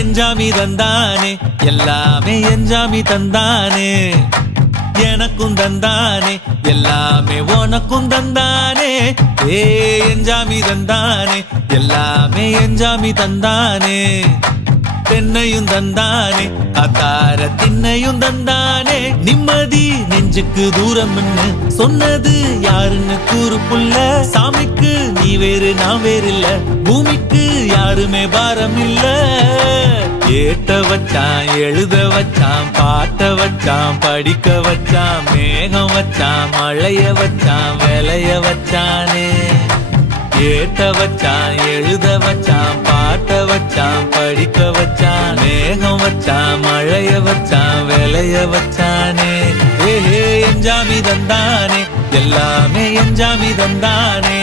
எஞ்சாமி தந்தானே எல்லாமே எஞ்சாமி தந்தானே எனக்கும் தந்தானே எல்லாமே உனக்கும் தந்தானே ஏ எஞ்சாமி தந்தானே எல்லாமே எஞ்சாமி தந்தானே தென்னையும் தந்தானே அத்தார திண்ணையும் தந்தானே நிம்மதி நெஞ்சுக்கு தூரம்னு சொன்னது யாருன்னு கூறு புள்ள சாமிக்கு நீ வேறு நான் வேறு இல்ல பூமிக்கு யாருமே பாரம் இல்ல ஏட்ட வச்சான் எழுத வச்சான் பாட்ட வச்சான் படிக்க வச்சான் மேகம் வச்சான் மழைய வச்சான் விளைய வச்சானே ஏட்ட வச்சான் எழுத வச்சான் பாட்ட வச்சான் படிக்க வச்சான் மேகம் வச்சான் மழைய வச்சான் விளைய வச்சானே ஏ எஞ்சாமி தந்தானே எல்லாமே எஞ்சாமி தந்தானே